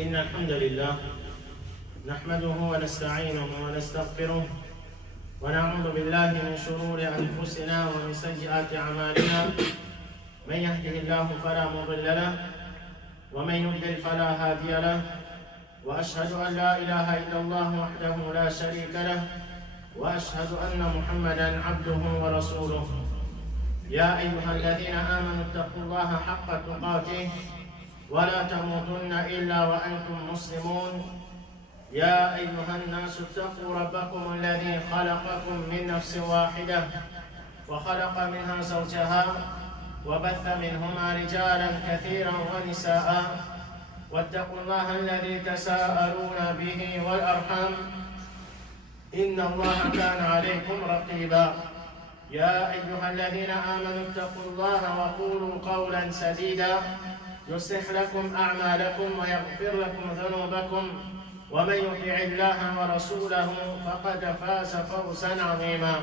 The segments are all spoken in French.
إن الحمد لله نحمده ونستعينه ونستغفره ونعوذ بالله من شرور أنفسنا ومن سيئات أعمالنا من يهده الله فلا مضل له ومن يضلل فلا هادي له وأشهد أن لا إله إلا الله وحده لا شريك له وأشهد أن محمدا عبده ورسوله يا أيها الذين آمنوا اتقوا الله حق تقاته ولا تموتن إلا وأنتم مسلمون يا أيها الناس اتقوا ربكم الذي خلقكم من نفس واحدة وخلق منها زوجها وبث منهما رجالا كثيرا ونساء واتقوا الله الذي تساءلون به والأرحام إن الله كان عليكم رقيبا يا أيها الذين آمنوا اتقوا الله وقولوا قولا سديدا يصلح لكم أعمالكم ويغفر لكم ذنوبكم ومن يطع الله ورسوله فقد فاز فوزا عظيما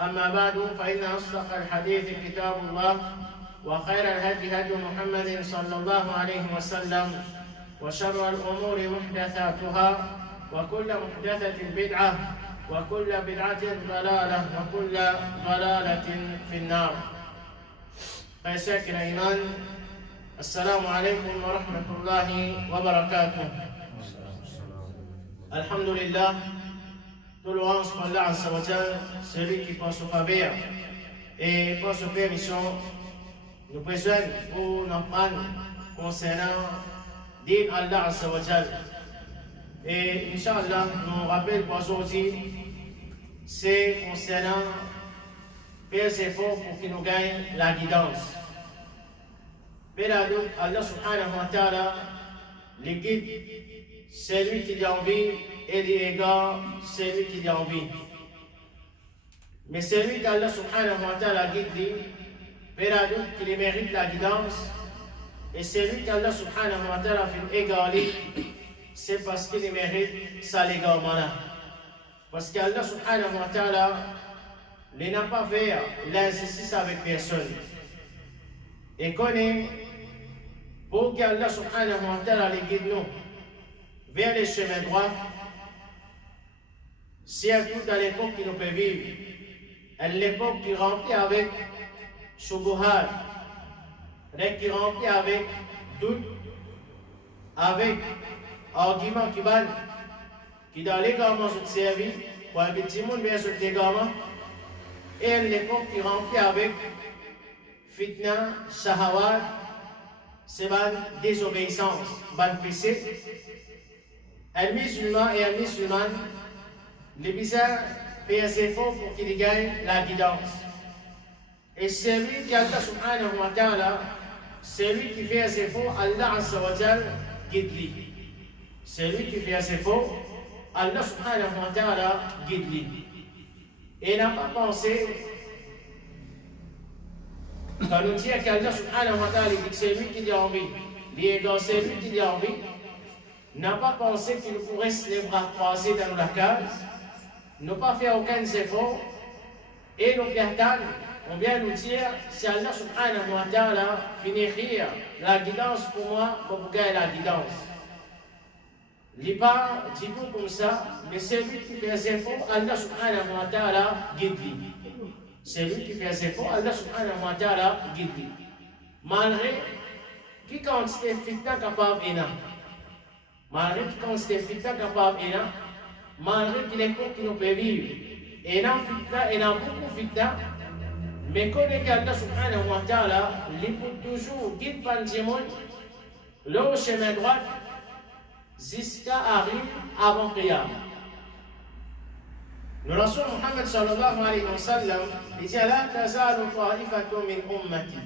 أما بعد فإن أصدق الحديث كتاب الله وخير الهدي هدي محمد صلى الله عليه وسلم وشر الأمور محدثاتها وكل محدثة بدعة وكل بدعة ضلالة وكل ضلالة في النار. فيساك الإيمان السلام عليكم ورحمة الله وبركاته. Alhamdulillah, tout le louange pour Allah Azza wa Jal, celui qui pense au faveur et pour sa permission, nous présentons pour nous prendre concernant Din Allah Azza wa Jal. Et Inch'Allah, nous rappelons pour aujourd'hui, c'est concernant faire ses efforts pour qu'il nous gagne la guidance. Pédagogue, Allah subhanahu wa ta'ala, les guide, c'est lui qui a envie, et les égards, c'est lui qui a envie. Mais c'est lui qu'Allah subhanahu wa ta'ala guide, pédagogue, qui les mérite la guidance, et c'est lui qu'Allah subhanahu wa ta'ala fait égarer, c'est parce qu'il mérite ça l'égarement là. Parce qu'Allah subhanahu wa ta'ala, il n'a pas fait l'injustice avec personne. Et connaît, pour qu'Allah subhanahu wa ta'ala les guide nous vers les chemins droits, surtout dans l'époque qui nous peut vivre, l'époque qui remplit avec shubuhat, qui remplit avec doute, avec arguments qui dans l'égarement sont servis, pour un petit monde bien sur l'égarement, et l'époque qui remplit avec fitna, shahawat, c'est ma désobéissance, ban péché. Un musulman et un musulman, les bizarres fait un effort pour qu'il gagne la guidance. Et c'est lui qui Allah subhanahu wa ta'ala, c'est lui qui fait un effort, Allah azza wa jal guide lui. C'est lui qui fait un effort, Allah subhanahu wa ta'ala guide lui. Et n'a pas pensé, quand nous disons qu'Allah subhanahu wa ta'ala dit que c'est lui qui a envie, c'est lui qui a envie, n'a pas pensé qu'il pourrait se les bras croisés dans la case, ne pas faire aucun effort, et nous perdons, on vient nous dire, si Allah subhanahu wa ta'ala finit la guidance pour moi, pour vous gagner la guidance. Il n'est pas dit tout comme ça, mais c'est lui qui fait des efforts, Allah subhanahu wa ta'ala guide lui. C'est lui qui fait des efforts, Allah subhanahu wa ta'ala guide lui. Malgré qui quantité de fitna capable et non. Malgré qu'il considère fitna capable et non, malgré qu'il est pour qu'il nous peut vivre, et non fitna, et non beaucoup fitna, mais connaît qu'Allah subhanahu wa ta'ala, il peut toujours guider par le le chemin droit, jusqu'à arriver avant Qiyam. Le Rasul Muhammad sallallahu alayhi wa sallam, il dit La tazalu ta'ifatun min ummati,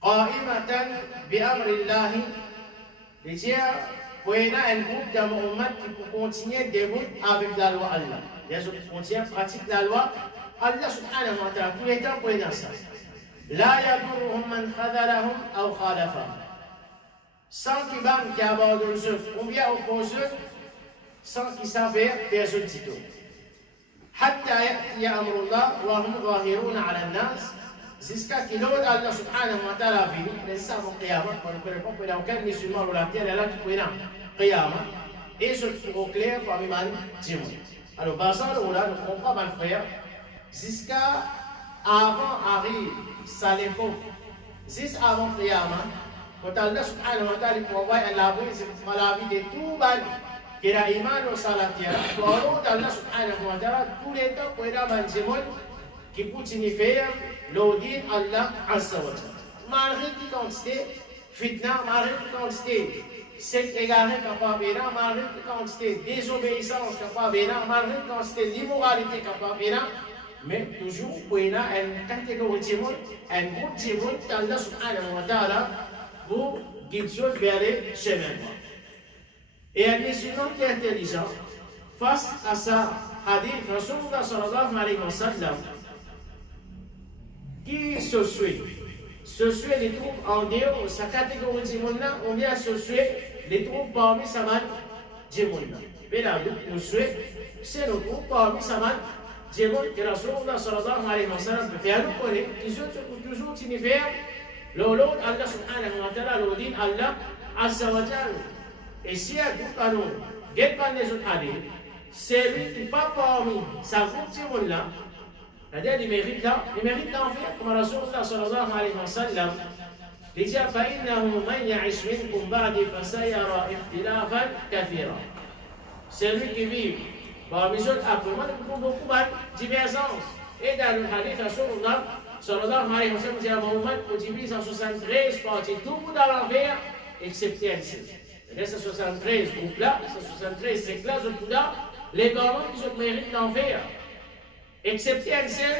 qa'imatan bi amri Allahi, il dit il y a un groupe de Muhammad qui peut continuer debout avec la loi Allah. Les autres continuent pratiquer la loi Allah subhanahu wa ta'ala. Tous les temps, pour ça. La yadurruhum man khadalahum aw khalafahum. Sans qu'ils banquent qui abandonnent eux, ou bien opposent eux, sans qu'ils s'avèrent des autres. حتى يأتي أمر الله وهم ظاهرون على الناس jusqu'à qu'il l'autre Allah subhanahu wa ta'ala venu, les savants qiyamah, qu'on ne connaît pas, qu'il n'y a aucun musulman sur la terre, là qui peut dire qiyamah, et ce qui est clair parmi man Jimon. Alors, basant le là, nous comprenons mal frère, jusqu'à avant arrive sa l'époque, juste avant qiyamah, quand Allah subhanahu wa ta'ala prévoit un labri, c'est pour la vie de tout le monde qui a iman au salatier. Pour Allah subhanahu wa ta'ala, tous les temps, pour la manjimon, qui peut signifier l'audit Allah azza wa ta'ala. Malgré toute quantité, fitna, malgré toute quantité, secte égarée capable de malgré toute quantité, désobéissance capable de malgré toute quantité, l'immoralité capable de mais toujours, pour une catégorie de monde, un groupe de monde, Allah subhanahu wa ta'ala, pour guider vers les chemins. Et un musulman qui est intelligent, face à ça, hadith, Rasulullah sallallahu alayhi wa sallam, qui se suit les troupes en dehors de sa catégorie de monde, on vient se suivre les troupes parmi sa man de monde. Mais là, nous suivons, c'est nos troupes parmi sa man de monde, que Rasulullah sallallahu alayhi wa sallam peut faire nous connaître, qui sont toujours signifiés. L'autre, Allah subhanahu wa ta'ala, l'autre, Allah azza wa jalla. Et si il y a tout à nous, guette pas les autres hadiths, c'est lui qui n'est pas parmi sa groupe de monde là, c'est-à-dire il mérite d'en faire, comme Rasulullah sallallahu alayhi wa sallam, il dit فَإِنَّهُ مَنْ يَعِشْ مِنْكُمْ بَعْدِ فَسَيَرَى اخْتِلَافًا كَثِيرًا. C'est lui qui vit parmi les autres après moi, nous avons beaucoup de divergences. Et dans le hadith, Rasulullah sallallahu alayhi wa sallam dit à Mohammed qu'on divise en 73 parties, tout le monde dans l'envers, excepté un seul. Et ces 73 groupes-là, ces 73 sectes-là, les garants qui se méritent l'enfer, excepté un seul,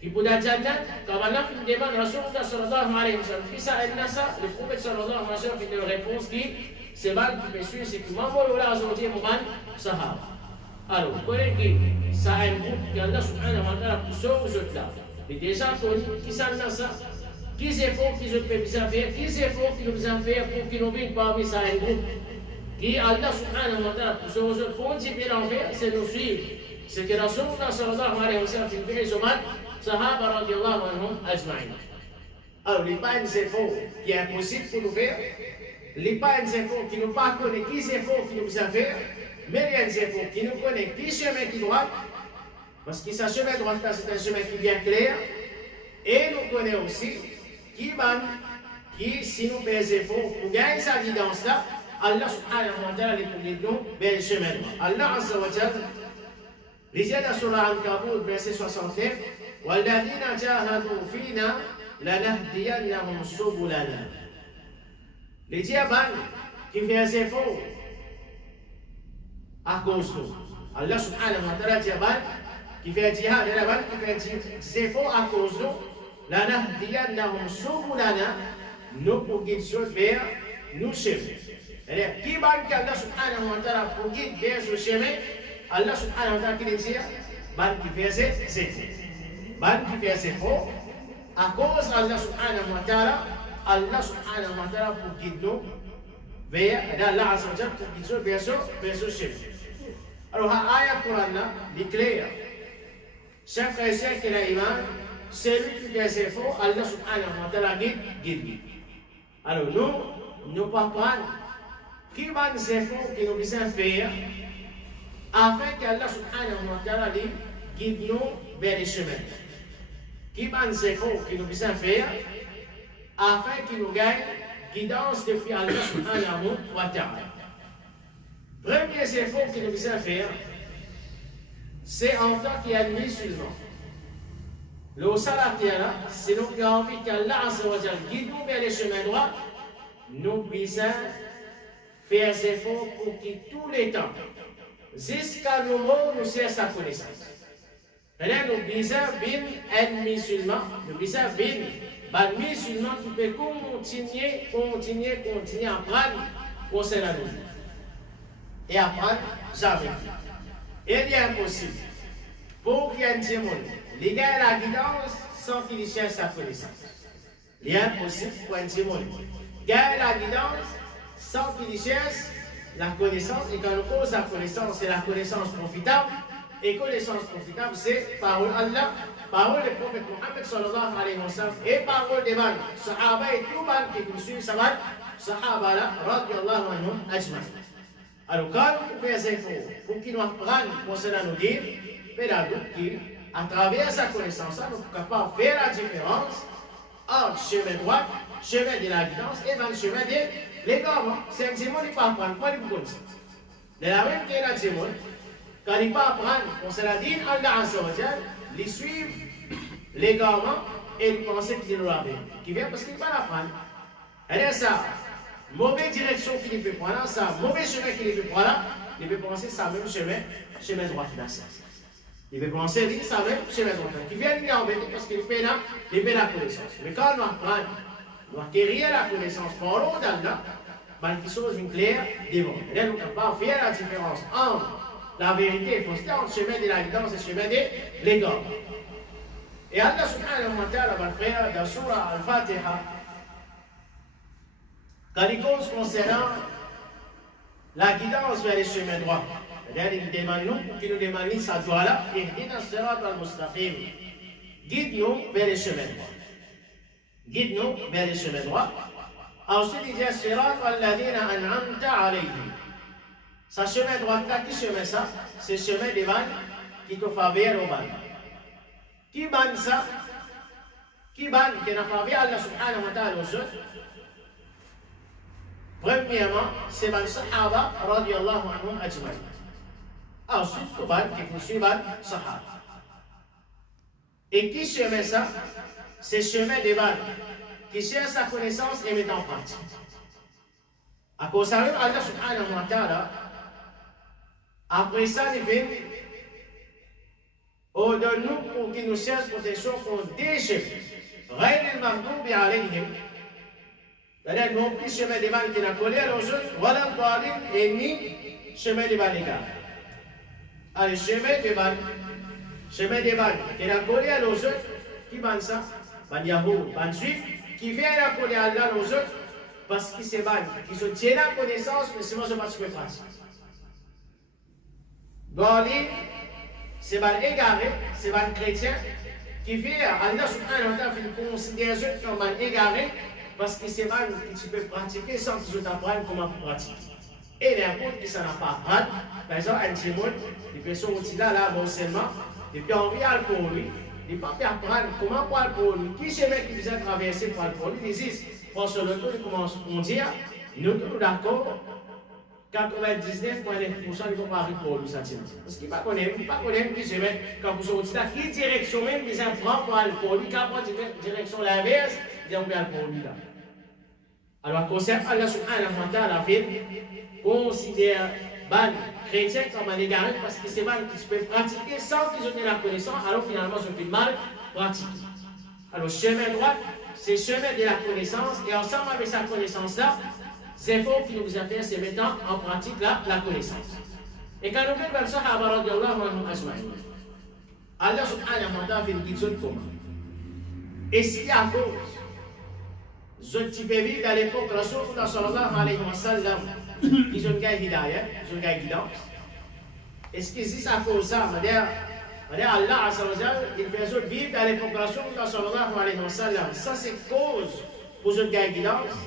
qui peut être Jannat, comme Allah qui demande Rasulullah sallallahu alayhi wa sallam, qui ça aide ça, le prophète sallallahu alayhi wa sallam fait une réponse qui, c'est mal qui me suit, c'est que m'envoie là aujourd'hui, Mouman, Sahaba. Alors, vous connaissez que ça a un groupe qui Allah subhanahu wa ta'ala pousse aux autres là. Mais déjà, qui ça dans ça? Qui c'est faux qui se peut bien faire? Qui c'est faux qui nous bien faire pour qu'ils nous viennent parmi ça un groupe? Qui Allah subhanahu wa ta'ala pousse aux autres pour un petit peu l'enfer, c'est nous suivre. C'est que Rasulullah sallallahu alayhi wa sallam fait les Oman, Sahaba radiallahu anhum ajma'in. Alors, les pas c'est faux qui est impossible pour nous faire. Les pas c'est faux qui nous pas connaît qui c'est faux qui nous bien faire. Mais rien c'est faux qui nous connaît qui chemin qui droit. Parce que ce chemin droit, c'est un chemin qui est bien clair. Et nous connaissons aussi qui, si nous faisons des efforts pour gagner sa guidance là, Allah subhanahu wa ta'ala les nous vers le chemin droit. Allah azza wa jalla, les dans Surah Al-Kabul, verset 69, وَالَّذِينَ جَاهَدُوا فِينَا لَنَهْدِيَنَّهُمْ سُبُلَنَا. Les diables qui font des efforts à cause de nous. Allah subhanahu wa ta'ala, diable qui fait un djihad, qui fait des efforts à cause de nous, لَنَهْدِيَنَّهُمْ سُبُلَنَا, nous pour guider vers nous chemin. C'est-à-dire, qui va Allah subhanahu wa ta'ala pour guider vers ce chemin, Allah subhanahu wa ta'ala qui dit, ban qui fait ses efforts. Ban qui fait ses efforts, à cause d'Allah subhanahu wa ta'ala, Allah subhanahu wa ta'ala pour guider nous vers Allah azza wa jalla pour guider vers ce chemin. Alors, l'ayat Coran, l'éclair, chaque frère et sœur qui a l'iman, celui qui fait ses efforts, Allah subhanahu wa ta'ala guide. Alors, nous ne pouvons pas qui va des efforts que nous devons faire afin qu'Allah subhanahu wa ta'ala guide nous vers les chemins. Qui va des efforts que nous devons faire afin qu'il nous gagne guidance depuis Allah subhanahu wa ta'ala. Premier effort que nous devons faire, c'est en tant qu'ennemi musulman. Le salatiana, c'est nous qui avons envie qu'Allah guide nous vers les chemins droits, nous devons faire des efforts pour que tous les temps, jusqu'à nous mort, nous cesse sa connaissance. C'est-à-dire, nous devons être musulman, nous devons être un musulman qui peut continuer à apprendre concernant nous. Et apprendre jamais. Il est impossible pour qu'il y ait un témoin, les gars la guidance sans qu'il cherche sa connaissance. Il est impossible pour un témoin, gagner la guidance sans qu'il cherche la connaissance. Et quand on cause la connaissance, c'est la connaissance profitable. Et connaissance profitable, c'est parole Allah parole du prophète Mohammed sallallahu alayhi wa sallam et parole des ban, sahaba et tout ban qui poursuivent sa ban, sahaba là, radiallahu anhum ajma'in. Alors, quand nous pouvons faire pour qu'ils nous apprennent concernant nos livres, pédagogiques, à travers sa connaissance, nous sommes capables de faire la différence entre chemin droit, chemin de la guidance et le chemin de l'égarement. C'est un démon qui ne peut pas apprendre, pas du tout. De la même qu'il y a un démon, quand il ne peut pas apprendre concernant la dîne, Allah Azza wa Jal, ils suivent l'égarement et ils pensent qu'il nous l'avait. Qui vient parce qu'il ne peut pas l'apprendre. Et ça, mauvaise direction qu'il peut prendre, ça, mauvais chemin qu'il peut prendre, il peut penser ça même chemin droit qu'il a ça. Il peut penser lui, ça même chemin droit. Qui vient lui embêter parce qu'il peut la connaissance. Mais quand on apprend, on acquérir la connaissance par l'eau d'Allah, quelque chose de clair devant. Et là, nous ne pouvons pas faire la différence entre la vérité et la fausseté, entre le chemin de la guidance et le chemin de l'égarement. Et Allah subhanahu wa ta'ala va le faire dans Surah Al-Fatiha. Quand il cause concernant la guidance vers les chemins droits, c'est-à-dire il demande nous pour qu'il nous demande sa doigt là, ihdina sirat al-mustaqim, guide-nous vers les chemins droits. Guide-nous vers les chemins droits. Ensuite il dit sirat al-ladhina an'amta alayhim. Sa chemin droit, qui chemin ça? C'est le chemin des vannes qui te faveur au ban. Qui ban ça? Qui ban qui n'a faveur Allah subhanahu wa ta'ala aux autres? Premièrement, c'est les Sahaba radiallahu anhum ajma'in. Ensuite, les gens qui poursuivent les Sahaba. Et qui chemin ça? C'est le chemin des gens qui cherchent sa connaissance et mettent en pratique. À cause de Allah subhanahu wa ta'ala, après ça, il fait ordonne-nous pour qu'ils nous cherchent protection contre des chemins. Ghayr al-maghdubi alayhim. C'est-à-dire non plus chemin des balles qui n'a collé à l'autre, voilà le parler et ni chemin des balles égarés. Allez, chemin des balles qui n'a collé à l'autre, qui ban ça? Ban Yahou, ban Juif, qui vient à coller à l'autre parce qu'ils se ban, qui se tiennent en connaissance, mais sinon je ne sais pas pratique. Dans l'île, c'est ban égaré, c'est ban chrétien, qui vient à Allah subhanahu wa ta'ala fait considérer ceux comme ban égaré. Parce que c'est mal que tu peux pratiquer sans que tu apprennes comment pratiquer. Et n'importe qui ça n'a pas à apprendre, par exemple, un timon, les personnes qui sont là, bon seulement, depuis on vient pour lui, il ne peut pas apprendre comment parler pour lui. Qui chemin qui vous a traversé pour le pour lui, il existe. Parce que le tour, il commence à dire, nous sommes d'accord, 99,9% ils vont pas pour lui, ça tient. Parce qu'il ne pas connaître qui chemin, quand vous sortez là, qui direction même, ils apprennent pour aller pour lui, quand vous direction l'inverse, ils ont bien pour lui là. Alors, concernant Allah subhanahu wa ta'ala, considère les chrétiens comme un égaré parce que c'est mal qu'ils peuvent pratiquer sans qu'ils aient la connaissance, alors finalement, ils ont fait mal pratiquer. Alors, chemin droit, c'est chemin de la connaissance, et ensemble avec sa connaissance-là, c'est faux qu'il nous a fait, c'est mettant en pratique la connaissance. Et quand nous faisons le Sahaba radiallahu anhum ajma'in, Allah subhanahu wa ta'ala fait une guide comment? Et si à cause, je peux vivre à l'époque, Rasulullah sallallahu alayhi wa sallam, ils ont une hidayah, ils ont une guidance. Est-ce que si c'est à cause de ça, Allah azza wa jal, il fait vivre à l'époque, Rasulullah sallallahu alayhi wa sallam, ça c'est cause pour une guidance.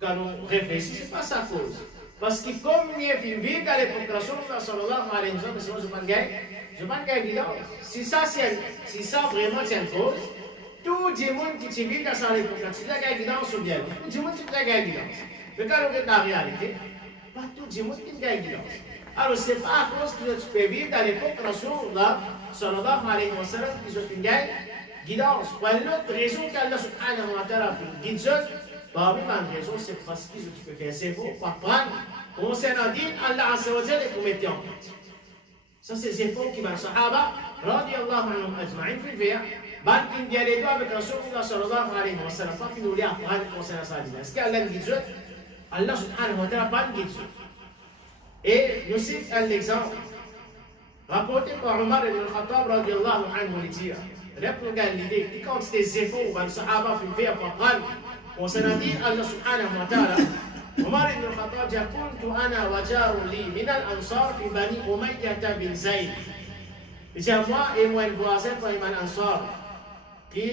Quand on réfléchit, ce n'est pas sa cause. Parce que comme il est vivre à l'époque, Rasulullah sallallahu alayhi wa sallam, sinon je ne pas de guidance. Si ça vraiment c'est une cause, tout le monde qui vit dans sa époque, tu as une guidance ou bien, tout le monde qui a une guidance. Mais quand on regarde la réalité, pas tout le monde qui a une guidance. Alors ce n'est pas à cause que tu peux vivre dans l'époque Rasulullah sallallahu alayhi wa sallam qui ont une guidance. Pour l'autre raison qu'Allah subhanahu wa ta'ala fait une guidance, parmi les raisons, c'est parce que tu peux faire c'est pour apprendre. Concernant dit Allah azza wa jalla et pour mettre en place. Ça c'est les efforts qui va le Sahaba radiallahu anhum ajma'in fait faire. Ban qui vient les deux avec Rasulullah sallallahu alayhi wa sallam, pas qu'il nous l'a apprendre concernant ça. Est-ce qu'Allah nous guide? Allah subhanahu wa ta'ala pas nous guide. Et nous citons un exemple rapporté par Omar ibn al-Khattab radiallahu anhu, il dit, regarde l'idée que quand c'était des efforts, les Sahaba fait faire pour apprendre concernant dit Allah subhanahu wa ta'ala, Omar ibn al-Khattab dit, كنت أنا وجار لي من الأنصار في بني أمية بن زيد. Il dit moi et moi, un voisin, pour Iman Ansar, qui,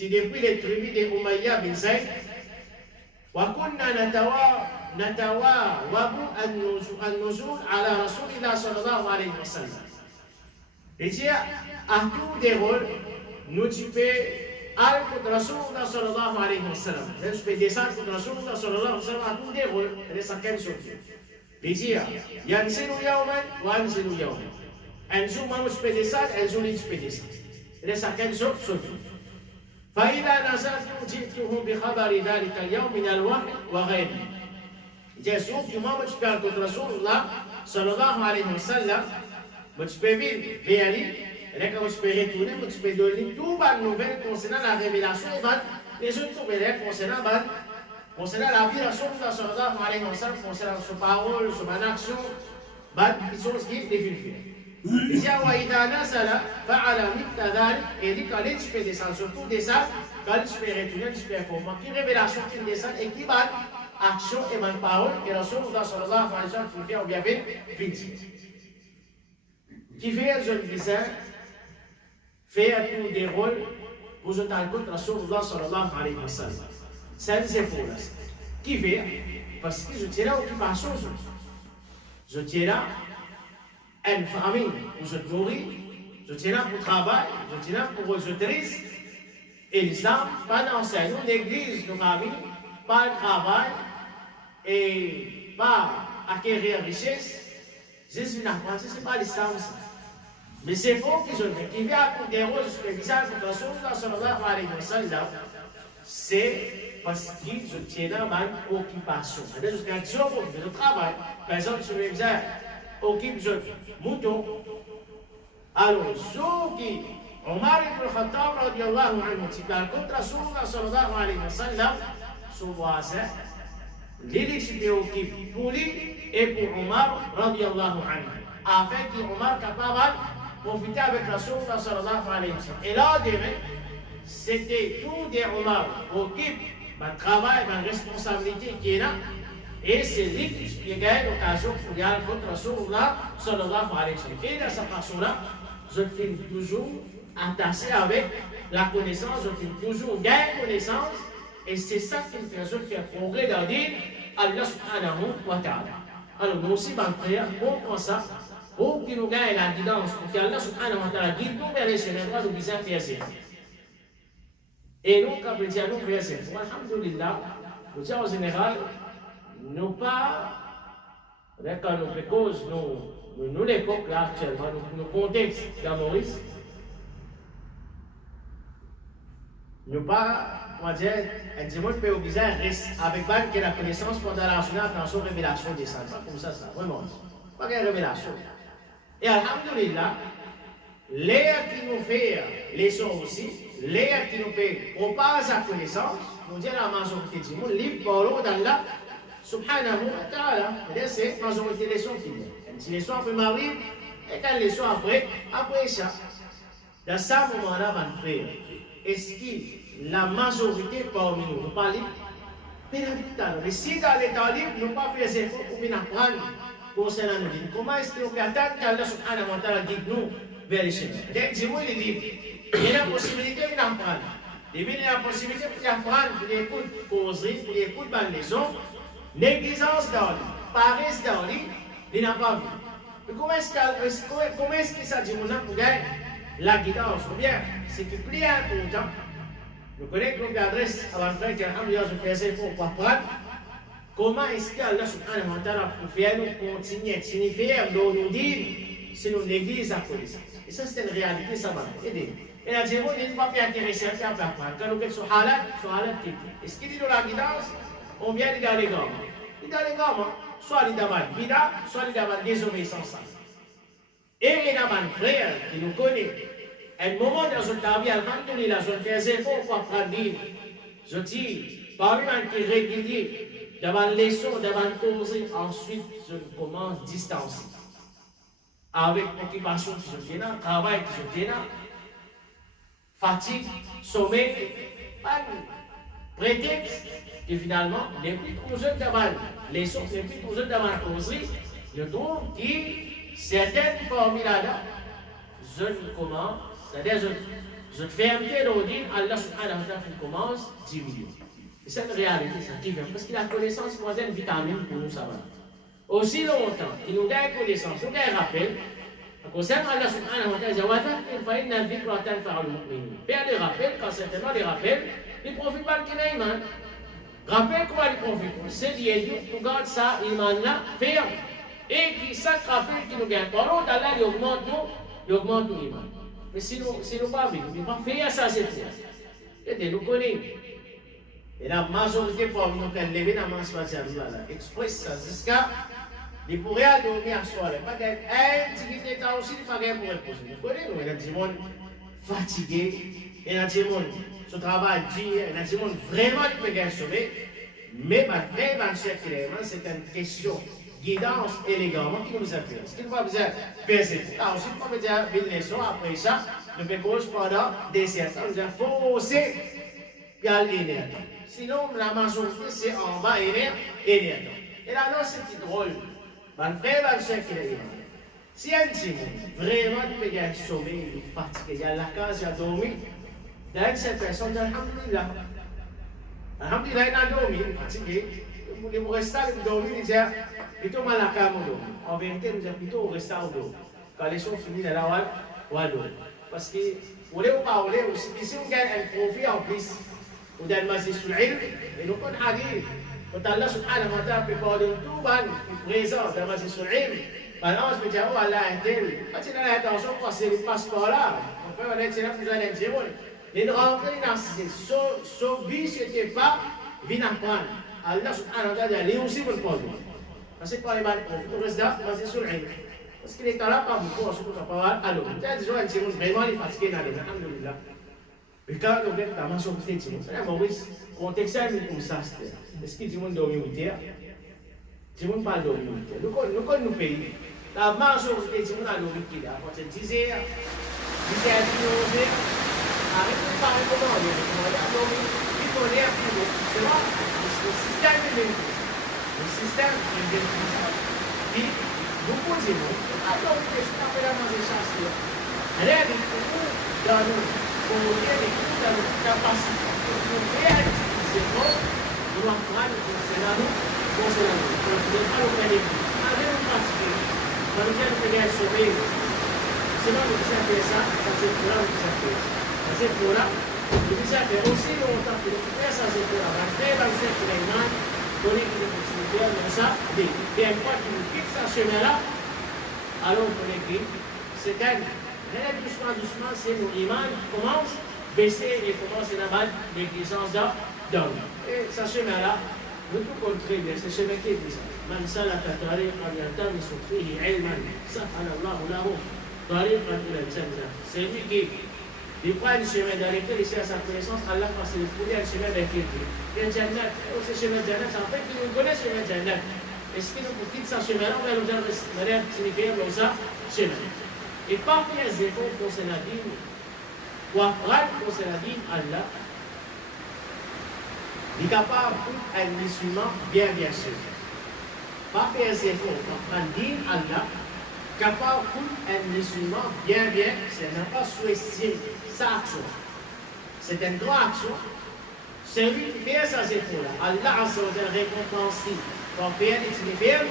depuis les tribus de Umayya bin Zayd, وكنا نتواوب النزول على رسول الله صلى الله عليه وسلم. Il dit à tout des rôles, nous tu peux aller contre Rasulullah sallallahu alayhi wa sallam. Tu peux descendre contre Rasulullah sallallahu alayhi wa sallam à tout des rôles, c'est ça qu'elle se dit. Il dit ينزل يوما وأنزل يوما. Un jour, moi je peux descendre, un jour, je peux descendre. C'est ça qu'elle se dit. فإذا نزلت جئته بخبر ذلك اليوم من الوحي وغيره. Jésus, du moment où tu peux rencontrer Rasulullah sallallahu alayhi wa sallam, tu peux venir vers lui, et quand tu peux retourner, tu peux donner toutes les nouvelles concernant la révélation, les autres nouvelles concernant la vie de Rasulullah sallallahu alayhi wa sallam, concernant sa parole, son action, ils sont ce qui est vérifié. Il dit وإذا نزل فعل مثل ذلك. Et dit quand tu peux descendre, surtout descendre, quand tu peux retourner, tu peux informer. Qui révélation qui descend et qui va action et ma parole et Rasulullah sallallahu alayhi wa sallam qui fait ou bien fait. Qui fait je le disais, fait tous des rôles pour je t'écoute Rasulullah sallallahu alayhi wa sallam. C'est faux là. Qui fait parce que je tiens là occupation, je tiens là une famille où je nourris, je tiens là pour travail, je tiens là pour je triste. Et l'islam, pas d'enseignant, l'église, nos familles, pas de travail et pas acquérir richesse. Jésus n'a pas, ce n'est pas l'islam. Mais c'est faux qu'ils ont fait. Qui vient à des rôles spéciales pour Rasulullah sallallahu alayhi wa sallam, c'est parce qu'ils se tiennent dans une occupation. C'est-à-dire que je suis de travail. Par exemple, si je me occupe de mouton. Alors, ceux qui, Omar ibn Khattab radiyallahu anhu, qui parlent contre Rasulullah sallallahu alayhi wa sallam, son voisin, l'électricité occupe pour lui et pour Omar radiyallahu anhu, afin qu'Omar capable de profiter avec Rasulullah sallallahu alayhi wa sallam. Et là, c'était tout des Omar occupe le travail, la responsabilité qui est là. Et c'est lui qui a gagné l'occasion pour y aller contre Rasulullah sallallahu alayhi wa sallam. Et de cette façon-là, je finis toujours attaché avec la connaissance, je finis toujours gagner connaissance. Et c'est ça qui me fait faire progrès dans le dire Allah subhanahu wa ta'ala. Alors nous aussi, mes frères, on prend ça pour qu'il nous gagne la guidance, pour qu'Allah subhanahu wa ta'ala guide nous vers les chemins nous disant faire ça. Et nous, quand on dit à nous faire ça, alhamdulillah, nous disons en général, nous pas, avec nos causes, nous l'époque là actuellement, nous contexte de Maurice, nous pas, on va dire, un dimanche peut obliger à rester avec balle qui est la connaissance pendant la journée, attention, révélation des saints. Pas comme ça, vraiment. Pas qu'une révélation. Et alhamdulillah, l'air qui nous fait les sons aussi, l'air qui nous fait propager sa connaissance, nous dit la majorité du monde, libre par l'eau d'Allah, subhanahu wa ta'ala. C'est la majorité des sons qui viennent. Si les sons peuvent m'arriver, et quand les sons après ça, dans ce moment-là, mon frère, est-ce que la majorité parmi nous, nous parlons, mais si dans les temps libres, nous ne pas faire des efforts pour venir apprendre concernant nos livres, comment est-ce qu'on peut attendre qu'Allah subhanahu wa ta'ala guide nous vers les chemins? Dis-moi les livres, il y a la possibilité de venir apprendre. Il y a la possibilité de venir apprendre, pour l'écoute causerie, pour l'écoute de leçon, négligence dans lui, paresse dans lui, il n'a pas vu. Mais comment est-ce que ça dit pour gagner la guidance? Ou bien, c'est que plus important, nous connaissons notre adresse avant de faire qu'Alhamdulillah, je fais ça pour apprendre. Comment est-ce qu'Allah subhanahu wa ta'ala pour faire nous continuer, signifier, nous dire si nous négligeons la connaissance? Et ça, c'est une réalité, ça va aider. Et la Jéhovah n'est pas plus intéressé à apprendre. Quand nous faisons ce halat, est-ce qu'il dit dans la guidance? On vient dans les gammes. Il dans les gammes, soit il dans le bida, soit il dans la désobéissance. Et les gammes frères qui nous connaissent, à un moment dans notre vie, alhamdulillah, je fais des efforts pour apprendre. Je dis, parmi les qui réguliers, devant les leçons, devant le causer, ensuite je commence à distancer. Avec occupation qui se tient là, travail qui se tient là, fatigue, sommeil, prétexte, et finalement, les plus toujours devant les leçons, les plus toujours devant la causerie, je trouve que certaines parmi là, je commence, c'est-à-dire je fermeté d'ordine, Allah subhanahu wa ta'ala commence à diminuer. Et cette réalité, ça qui vient, parce que la connaissance, moi, c'est une vitamine pour nous savoir. Aussi longtemps qu'il nous gagne connaissance, nous gagne rappel, concernant Allah subhanahu wa ta'ala, faire des rappels, quand certainement les rappels, ils profitent pas de l'iman. Rappel quoi ils profitent? C'est Dieu qui garde ça, l'iman là, ferme. Et qui ça rappel qui nous gagne. Par d'Allah, il augmente l'iman. Mais si nous pas vivre, nous ne pouvons pas faire ça cette fois. Et nous connaissons. Et la majorité pour nous lever dans la spatiale là, express ça jusqu'à les pourraient dormir à soir. Pas qu'un petit état aussi, pas qu'un pour reposer. Nous connaissons, il y a des gens fatigués, il y a des gens qui travaillent dur, il y a des gens vraiment qui peuvent gagner sommeil. Mais ma vraie clairement, c'est une question guidance élégamment qui nous a fait. Ce qu'il ne faut pas besoin de persévérer. Alors, si on peut dire une leçon après ça, nous pouvons pendant des cercles, nous avons forcé puis à l'énergie. Sinon, la majorité, c'est en bas énergie. Et là, non, c'est drôle. Mon frère va se dire si un petit vraiment il peut gagner sommeil, il est fatigué, il y a la case, il a dormi, dans cette personne, alhamdulillah. Alhamdulillah, il a dormi, il est fatigué. Il me reste à dormir, il dit plutôt mal à cam en vérité, nous disons plutôt au reste à dormir. Quand les choses finissent, là, on va dormir. Parce que, vous voulez parler aussi, si on gagne un profit en plus, on a le masjid sur l'ilm, et nous connaissons hadith. Quand Allah subhanahu wa ta'ala peut pardonner tout le présent dans le masjid sur l'ilm, alors on se dit, oh Allah est tel. Quand il a l'intention de passer le passeport là, on peut aller là pour aller dire, les rentrer dans ce but, ce n'était pas venir apprendre. Allah subhanahu wa ta'ala, lui aussi veut le pardonner. Parce que quand il va le reste là, masjid sur l'ilm. Parce qu'il est là, pas beaucoup, on se trouve à parler. Alors, il y a des gens qui sont vraiment fatigués dans les alhamdulillah. Et quand on est dans la majorité, c'est Maurice, contexte comme ça, est-ce que tout le monde dort au terre? Tout le monde parle dormir au terre. Nous connaissons nos pays. La majorité, tout le monde a dormi au terre. À partir de 10 heures, 10 heures, 11 heures, arrêtez de parler comment on est. On est à dormir, il faut aller à plus. C'est vrai, le système est le même. Le système est le même. Et beaucoup de gens, à dormir, je suis appelé à manger chasse. Rêve, dans nous. Pour les coûts dans notre capacité pour réaliser ces choses, nous devons prendre concernant nous. Nous ne pouvons pas nous faire des coûts. Allez nous pratiquer. Quand nous allons faire un sommeil, sinon nous devons faire ça, c'est pour là nous devons faire ça. C'est pour là, nous devons faire aussi longtemps que nous faire ça, c'est pour là. Après, dans le cercle de l'Iman, donner une opportunité à nous ça. Et une fois que nous quittons ce chemin-là, alors on peut l'écrire. C'est calme. Doucement, c'est nos imams qui commencent à baisser et commencent à abattre l'existence d'homme. Et ce chemin-là, nous pouvons contrôler, c'est ce chemin qui est dit ça. Man salaka tariqan yaltamisu fihi ilman, sahala Allahu lahu tariqan ila al-jannah. C'est lui qui prend le chemin dans lequel il cherche sa connaissance, Allah facilite pour lui le chemin avec lequel il y a le Jannat. Ce chemin de Jannat, ça fait que nous connaissons le chemin de Jannat. Est-ce que nous pouvons quitter ce chemin-là, on va nous dire de manière significative dans ce chemin. Et pas faire des efforts concernant la dîme, ou apprendre concernant la dîme, Allah, il est capable d'être un musulman bien sûr. Pas faire des efforts pour apprendre la dîme, Allah, capable d'être un musulman bien, c'est n'a pas sous-estimer sa action. C'est une grande action. Celui qui fait ces efforts-là, Allah a son récompense pour faire des efforts,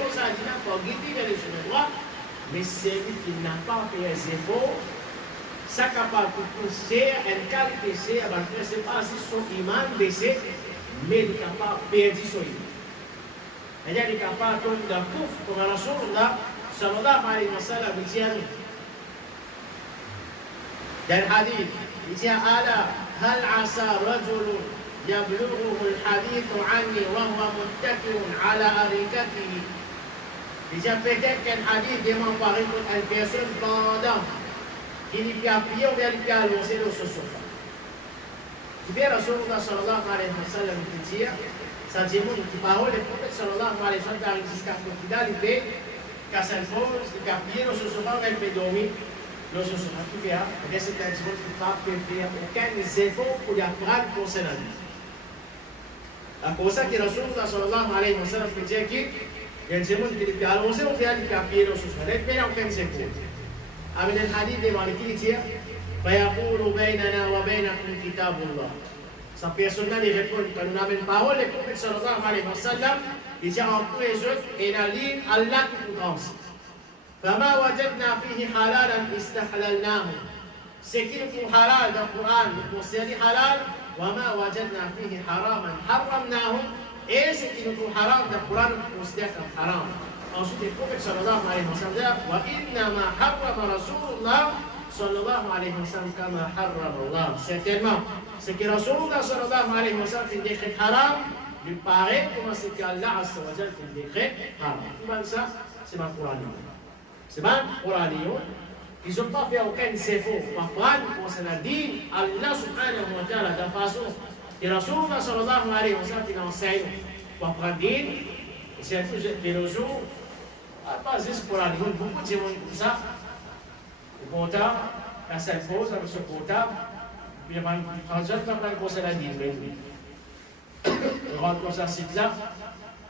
pour guider vers le chemin droit. Mais celui qui n'a pas fait les efforts, ça capable de pousser une qualité, c'est pas si son iman baissé, mais il est capable de perdre son iman. Il est capable de tomber dans le couvre, comme la Rasulullah, sallallahu alayhi wa sallam, il dit dans le hadith, il dit Ala, hal asa rajulun yablughuhu al-hadith anni wa huwa muttaki'un ala arikatihi. Il y a peut-être qu'un hadith demande par une personne pendant qu'il y a prié ou bien il y a allongé dans ce sofa. Tu viens à Rasulullah sallallahu alayhi wa sallam qui dit, ça dit qui parole le prophète sallallahu alayhi wa sallam jusqu'à ce qu'il fait, qu'à cette pause, il a prié dans ce sofa, il fait dormir dans ce sofa. Tu viens, et c'est un dimanche qui ne peut faire aucun effort pour y apprendre pour ses amis. C'est pour ça que Rasulullah sallallahu alayhi wa sallam dit que il y a des gens qui ont allongé ou bien qui ont appuyé dans ce soir. Il n'y a aucun effort. avec un hadith devant l'écriture, فَيَقُولُ بَيْنَنَا وَبَيْنَكُمْ كِتَابُ اللَّهِ. Sa personne lui répond, quand nous avons une parole, le prophète sallallahu alayhi wa sallam, il dit entre les autres, et la ligne, Allah qui nous pense. فَمَا وَجَدْنَا فِيهِ حَلَالًا إِسْتَحْلَلْنَاهُ. Ce qui nous halal dans le Coran, nous considère halal, وَمَا وَجَدْنَا فِيهِ حَرَامًا حَرَّمْنَاهُ. Et ce qui nous haram dans le Coran, nous considère comme haram. Ensuite, le prophète sallallahu alayhi wa sallam, وَإِنَّمَا حَرَّمَ رَسُولُ اللَّهِ sallallahu alayhi wa sallam kama harrama Allah. Certainement, ce que Rasulullah sallallahu alayhi wa sallam fait décret haram, lui paraît comment c'est qu'Allah azza wa jalla fait décret haram. Tout ça, c'est ma Coranio. C'est ma Coranio. Ils n'ont pas fait aucun défaut. Par contre, quand c'est la dit, Allah subhanahu wa ta'ala, de la façon que Rasulullah sallallahu alayhi wa sallam enseigne, pour apprendre, et c'est un peu de nos jours, à base de ce Coranio, beaucoup de gens comme ça. Le comptable, quand ça pose avec ce comptable, puis il va prendre ça, il va prendre conseil à dire. On rentre dans ce site-là,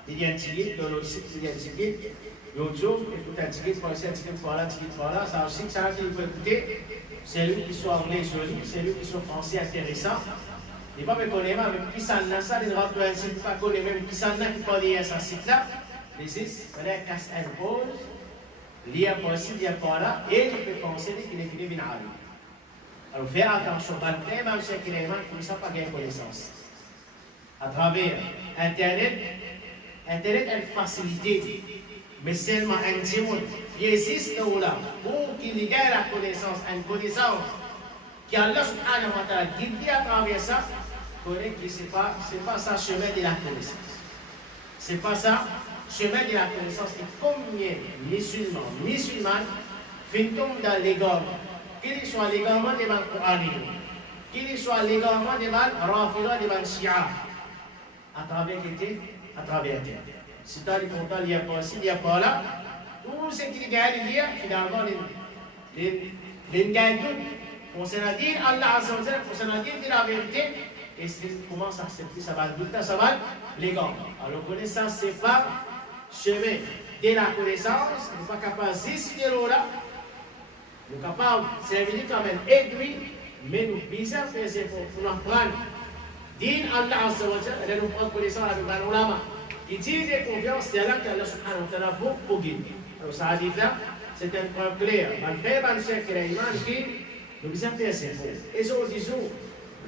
il y a un ticket, dans l'autre site, il y a un ticket, l'autre chose, il écoute un ticket, par ici, un ticket par là, un ticket par là, ça aussi, ça qu'il peut écouter, c'est lui qui soit anglais joli, c'est lui qui soit français intéressant. Il ne va pas me connaître, même qui s'en a ça, il rentre dans un site, il ne va pas connaître même qui s'en a qui peut dire à ce site-là. Les six, il y a casse un pause. Il y a pas ici, il y a pas là, et il peut penser qu'il est fini bien. Alors, faire attention, même ceux qui ne savent pas gagner connaissance. À travers Internet, Internet a une facilité, mais seulement un diamant qui existe là, pour qu'il gagne la connaissance, une connaissance, qu'Allah subhanahu wa ta'ala guide à travers ça, connaît que ce n'est pas ça chemin de la connaissance. Ce n'est pas ça. Chemin de la connaissance et combien musulmans finissent dans l'égarement, qu'ils soient l'égarement devant le Coran, qu'ils soient l'égarement devant le Rafida, devant le Shia, à travers Internet. Si tu as les contents, il n'y a pas ici, il n'y a pas là, tout ce qui gagne, finalement, les gagnent tout. On s'en a dit, Allah Azza wa Jalla, on s'en a dit la vérité, et comment ça s'accepter, ça va douter, ça va l'égarement. Alors, connaissance, ce n'est pas chemin de la connaissance, nous ne sommes pas capables de décider là, nous sommes capables de servir quand même aiguille, mais nous bisons faire ces efforts pour nous apprendre. Din Allah Azza wa Jalla, nous prendre connaissance avec nos ulama. Il dit de confiance, c'est là qu'Allah subhanahu wa ta'ala pour guider. Alors ça dit là, c'est un point clair. Malgré que nous bisons faire ces efforts. Et ce qu'on dit,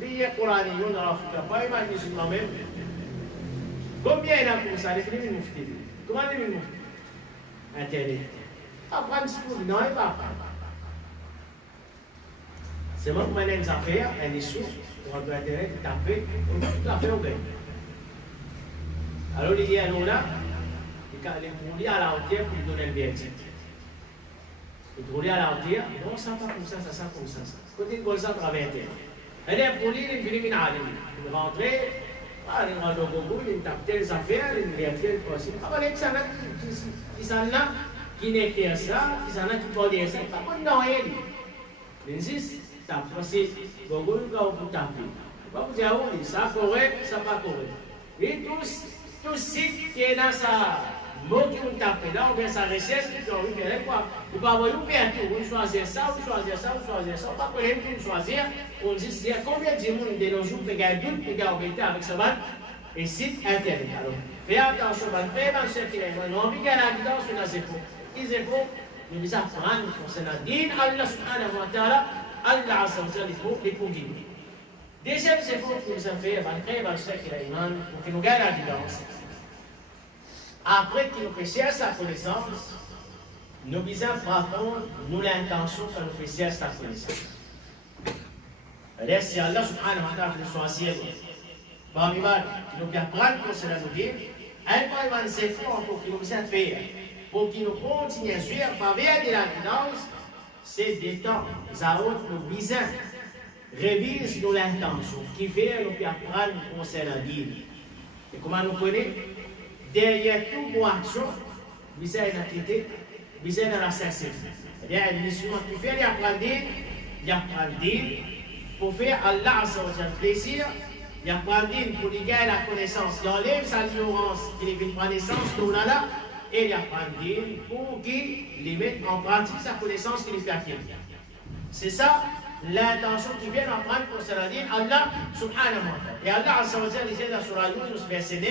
prière coranique, on a fait pas mal musulmans même. Combien il y a pour ça, les films mouftis? Comment les films mouftis? Internet. Apprendre ce qu'on dit, non, il va apprendre. C'est moi qui mène une affaire, un issue, pour rentrer Internet, taper, toute l'affaire au gain. Alors il y a un là, il est à la hauteur pour lui donner le verdict. Il est à la hauteur, non, ça pas comme ça, ça comme ça. Côté de ça, travailler Internet. Elle est pour lui, il vient à il rentre, il rentre au Congo, il tape les affaires, il vérifie le procès. Ah, les gens qui sont là, qui n'est que ça, qui sont là, qui peuvent dire ça, pas bon, non, il insiste, tape, parce que Congo, il va vous taper. Pas vous dire, oui, ça correct, ça pas correct. Et tous sites qui est dans sa mot qui vous tape là, ou bien sa recherche, qui doit vous faire quoi. Vous pouvez avoir une perte, vous choisissez ça, vous choisissez ça, vous choisissez ça, pas connaître tout choisir. On dit, il y a combien de gens de nos jours qui gagnent doute, qui gagnent avec ce ban et site internet. Alors, faites attention, faites attention, qui ont envie de gagner la guidance sur la zéro. Ils zéro, nous les apprendre concernant din Allah subhanahu wa ta'ala, Allah azza wa jalla, les pour guider. Deuxième effort que nous avons fait, malgré le fait qu'il a iman, pour que nous gagnons la guidance. Après que nous prêchions sa connaissance, nous visons prendre nous l'intention que nous prêchions sa connaissance. Si Allah subhanahu wa ta'ala nous choisit, parmi nous, qui nous apprendre pour cela nous dire, un point de ces efforts pour que nous puissions faire, pour que nous continuions à suivre par faveur de la guidance, c'est des temps à autres nous visons, révise nous l'intention, qui fait nous apprendre pour cela dire. Et comment nous connaissons? Derrière toute bonne action, nous avons une activité, nous avons la sincérité. C'est-à-dire, une mission qui fait apprendre pour faire Allah Azza wa Jalla plaisir, apprendre pour lui gagner la connaissance. Il enlève sa ignorance, qu'il ait une connaissance, nous là, et il apprend pour qu'il mette en pratique sa connaissance qu'il fait acquérir. C'est ça l'intention qui vient d'apprendre pour cela dire Allah subhanahu wa ta'ala. Et Allah azza wa jalla dit dans Surah Yunus verset 9,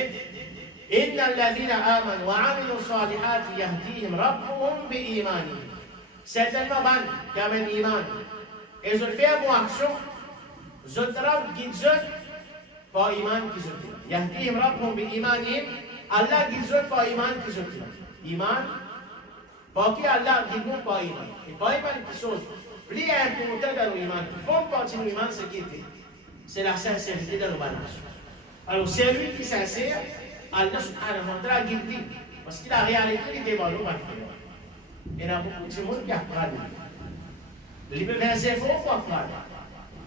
إن الذين آمنوا وعملوا الصالحات يهديهم ربهم بإيمانهم. Certainement, qui amènent iman. Et ils ont fait une bonne action. Ils ont guidé par iman qu'ils ont fait. Yahdihim Rabbuhum bi-imanihim. Allah guide par iman qu'ils ont fait. Iman, parce que Allah guide nous par iman. Et par iman qui sont plus importants dans l'iman, qui font partie de l'iman, c'est la sincérité dans le balance. Alors, c'est lui qui est sincère, Allah subhanahu wa ta'ala guide lui. Parce que la réalité, il est devant nous. Et il y a beaucoup de monde qui apprend. Le livre verset faux pour apprendre.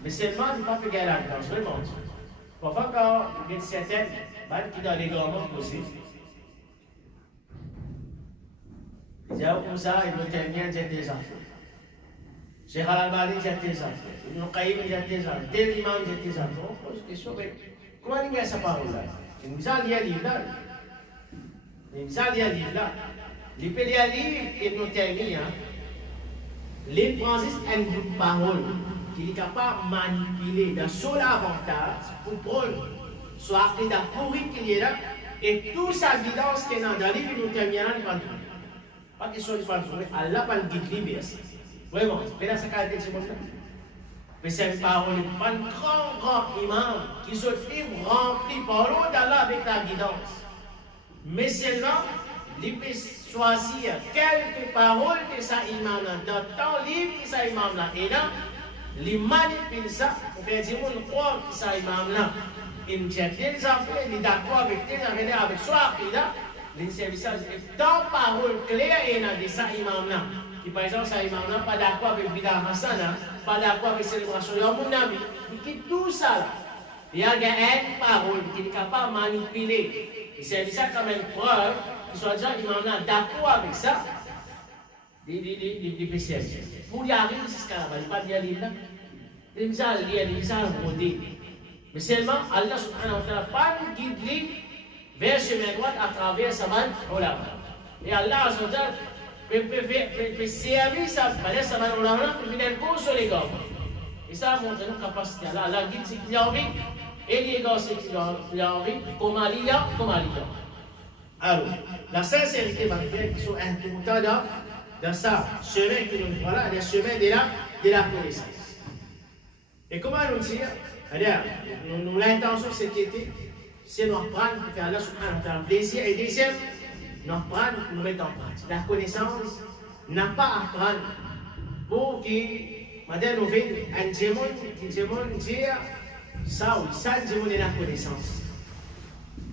Mais seulement, il ne faut pas faire la danse, vraiment. Parfois, quand il y a certaines qui dans les grands aussi, ils disent comme ça, ils vont terminer des affaires. Cheikh Al-Albani dit des affaires. Ibn Qayyim dit des affaires. Tel imam dit des affaires. On pose une question, mais comment il y a sa parole-là? Il nous a lié à livre là. Il nous a lié à livre là. Les pédialis et nos termines, les principes une parole qui est capable de manipuler dans son avantage pour prendre soit appelé d'un pourri qu'il est là et toute sa guidance qui est dans le livre, nous terminons par tout. Pas question de pas jouer, Allah pas le guide libre. Vraiment, c'est là sa qualité de ce monde-là. Mais c'est une parole, pas un grand imam qui se fait rempli par l'eau d'Allah avec la guidance. Mais seulement, il peut choisir quelques paroles que ça imam là, dans ton livre que ça imam là, et là, il manipule ça pour faire dire qu'on croit que ça imam là. Il dit des affaires, il est d'accord avec tes affaires, avec soi, et là, il service dans parole claire et dans ça imam là. Qui par exemple, ça imam là, pas d'accord avec Bida Hassan, pas d'accord avec célébration de mon ami, il quitte tout ça là. Il y a une parole qui est capable de manipuler. Il servent ça comme une preuve, qu'ils soient déjà imam là d'accord avec ça, des PCM. Pour y arriver jusqu'à là-bas, il n'y a pas de lire là. Il y a un modèle. Mais seulement Allah subhanahu wa ta'ala pas nous guide vers le chemin droit à travers sa main ulama. Et Allah azza wa jalla peut servir sa main ulama pour venir cause sur les gars. Et ça montre nos capacités. Allah guide ce qu'il a envie et les gars ce qu'il a envie, comment il y a. Alors, la sincérité va faire qu'ils sont importants dans ça, chemin que nous voilà, le chemin de la connaissance. Et comment nous dire? L'intention, c'est nous apprendre pour faire Allah subhanahu wa ta'ala plaisir. Et deuxième, nous apprendre pour nous mettre en pratique. La connaissance n'a pas à apprendre pour que, madame, nous venons un démon dire ça ou ça, un démon est la connaissance.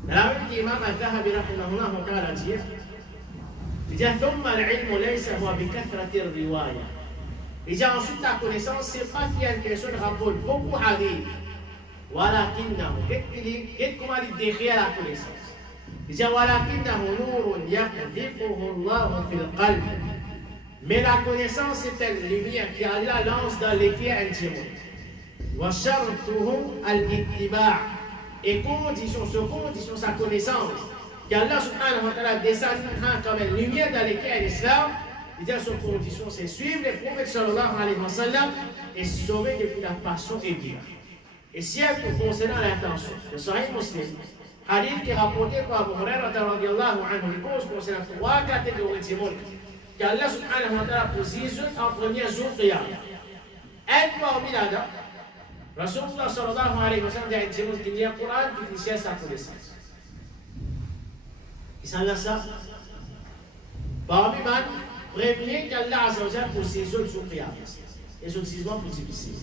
Dans la même qu'Imam Al-Dhahabi rahimahullah wa ta'ala dit, il dit, ثم العلم ليس هو بكثرة الرواية. Il dit ensuite la connaissance, c'est pas qu'il y a une question de rapport beaucoup à dire. ولكنه comment il décrit la connaissance. Il dit ولكنه نور يقذفه الله في القلب. Mais la connaissance c'est une lumière qui Allah lance dans les cœurs intimes. وشرطه الاتباع. Et condition sa connaissance. qu'Allah subhanahu wa ta'ala descend comme une lumière dans les cœurs d'Islam, il dit à son condition, c'est suivre les prophètes sallallahu alayhi wa sallam et sauver depuis la passion et bien. Et si elle concernant l'intention, le Sahih Muslim, hadith qui est rapporté par Abu Hurairah radiyallahu anhu, il cause concernant trois catégories de monde qu'Allah subhanahu wa ta'ala positionne en premier jour de Qiyam. Un parmi là-dedans, Rasulullah sallallahu alayhi wa sallam dit à un monde qui lit le Coran, qui fait sa connaissance. Ils sont là ça. Parmi man, premier qu'Allah azza wa jalla positionne sur Qiyam. Et sur le jugement plus difficile.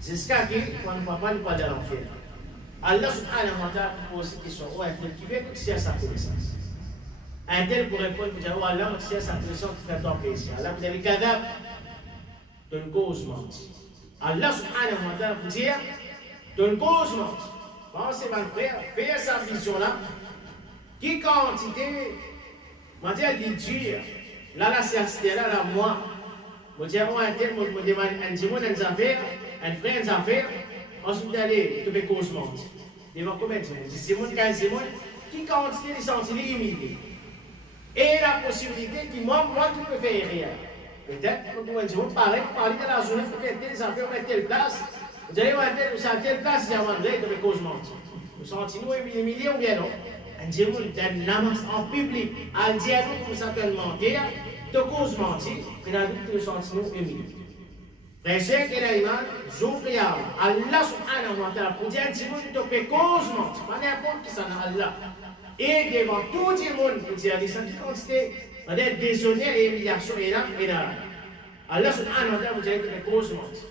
C'est ce qu'a dit quand on ne parle pas de l'enfer. Allah subhanahu wa ta'ala pose une question. Oh, un tel qui veut que c'est sa connaissance. Un tel pour répondre, pour dire, oh Allah, c'est sa connaissance qui fait ton plaisir. Allah, vous avez cadavre d'une cause menti. Allah subhanahu wa ta'ala pour dire, d'une cause menti. Pensez, mon frère, faire sa vision-là. Qui quantité, moi, je dis Dieu, là, c'est là, moi. Je dis, moi, un tel, je me demande, un démon, un affaire, un frère, un affaire, ensuite, d'aller, tout est cause menti. Il va commettre, c'est mon cas, c'est moi. Qui quantité de sentir humilié. Et la possibilité que moi tu peux faire rien. Peut-être, quand on dit, on parler de la journée pour faire telle affaire, faire telle place. Vous allez voir telle place, j'ai demandé de me cause mentir. Vous sentez-nous humiliés ou bien non? On dit, en public, à dire nous comme ça peut mentir, de cause mentir, mais dans tout le sentiment humilié. Frère, c'est que l'animal, j'oublie Allah subhanahu wa ta'ala, pour dire que tu peux cause mentir, pas n'importe qui ça n'a Allah. Et devant tout le monde, pour dire que ça qui consiste, on est déshonneur et humiliation et là, et là. Allah subhanahu wa ta'ala, vous allez te cause mentir.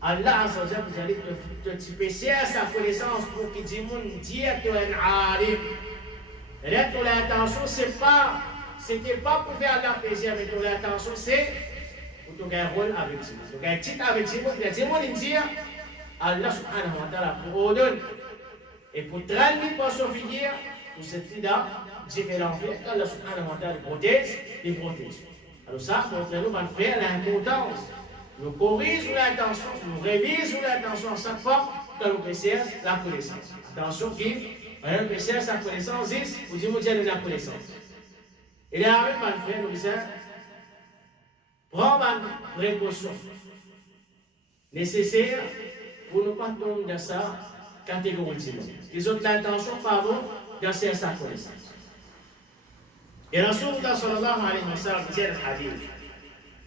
Allah azza wa jalla, vous allez te passer à sa connaissance pour qu'il dise dire que tu es un alim. Et là, ton intention, c'était pas pour faire la plaisir, mais ton intention, c'est pour te gagner un rôle avec Dieu. Tu gagnes un titre avec Dieu, il dit Allah subhanahu wa ta'ala pour ordonner. Et pour 30 000 personnes finir, pour cette fida, Dieu fait l'enfer, Allah subhanahu wa ta'ala les protège. Alors ça, nous va faire l'importance. Nous corrigeons l'intention, nous révisons l'intention à chaque fois dans le PCS, la connaissance. Attention qui, dans le PCS, la connaissance, vous dites, vous dites la connaissance. Et là, avec ma frère, nous disons, prends ma précaution nécessaire pour ne pas tomber dans ça catégoriquement. Ils ont l'intention, pardon, d'assurer sa connaissance. Et Rasulullah sallallahu alayhi wa sallam dit le hadith.